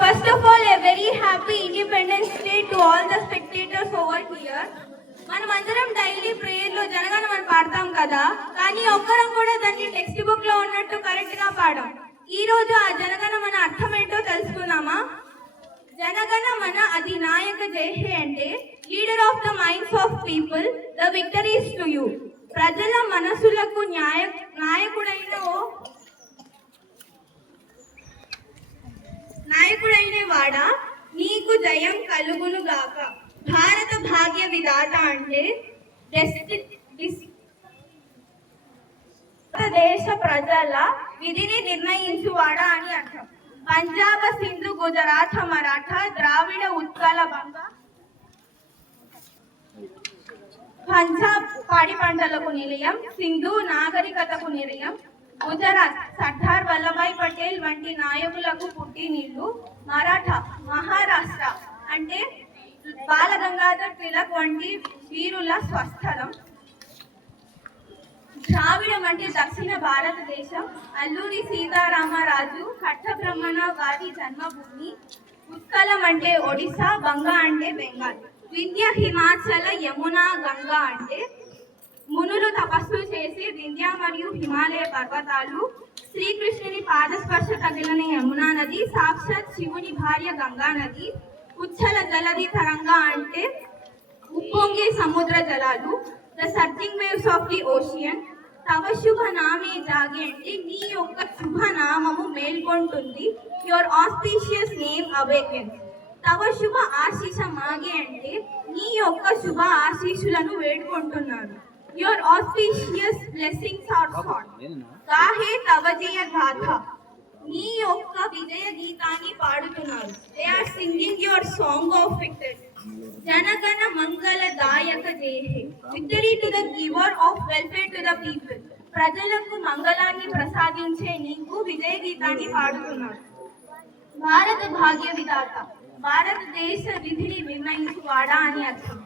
First of all, a very happy Independence Day to all the spectators over here. మనమందరం daily ప్రేయర్లో Jana Gana Mana పాడతాం కదా, కానీ ఒక్కరం కూడా దాన్ని టెక్స్ట్ బుక్ లో ఉన్నట్టు కరెక్ట్ గా పాడాం. ఈ రోజు ఆ జనగణమన అర్థం ఏంటో తెలుసుకుందామా? జనగణమన అధినాయక జై హే అంటే leader of the minds of people, the victories to you. ప్రజల మనసులకు నాయకుడైన వాడా నీకు జయం కలుగును గాక. భారత భాగ్య విధాత అంటే దేశ ప్రజల విధిని నిర్ణయించువాడా అని అర్థం. పంజాబ, సింధు, గుజరాత్, మరాఠా, ద్రావిడ, ఉత్కల, బంగ. పంజాబ్ పాడి పంటలకు నిలయం, సింధు నాగరికతకు నిలయం, గుజరాత్ సర్దార్ వల్లభాయ్ పటేల్ వంటి నాయకులకు పుట్టినిల్లు, మరాఠా మహారాష్ట్ర అంటే బాల గంగాధర్ తిలక్ వంటి వీరుల స్వస్థలం, ద్రావిడం అంటే దక్షిణ భారతదేశం, అల్లూరి సీతారామరాజు కట్టబ్రహ్మణ వారి జన్మభూమి, ఉత్కలం అంటే ఒడిశా, బంగా అంటే బెంగాల్, వింధ్య హిమాచల, యమున, గంగా అంటే మునులు తపస్సు చేసి వింధ్య మరియు హిమాలయ పర్వతాలు, శ్రీకృష్ణుని పాదస్పర్శ తగిలిన యమునా నది, సాక్షాత్ శివుని భార్య గంగా నది, ఉచ్చల జలది తరంగా అంటే ఉప్పొంగే సముద్ర జలాలు, the surging waves of the ocean. తవ శుభ నామే జాగే అంటే నీ యొక్క శుభ నామము మేల్కొంటుంది, యువర్ ఆస్పీషియస్ నేమ్ అవేకెన్స్. తవ శుభ ఆశీష మాగే అంటే నీ యొక్క శుభ ఆశీషులను వేడుకుంటున్నాను, your auspicious blessings are sought. గాహే తవ జయ గాథ, నీ యొక్క విజయ గీతాన్ని పాడుతున్నారు, they are singing your song of victory. జనగణ మంగళ దాయక జై హే, victory to the giver of welfare to the people. ప్రజలకు మంగళాన్ని ప్రసాదించే నీకు విజయ గీతాన్ని పాడుతున్నారు. భారత భాగ్య విధాత, భారతదేశ విధిని నిర్ణయించువాడా అని అర్థం.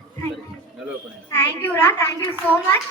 థ్యాంక్ యూ రా, థ్యాంక్ యూ సో మచ్.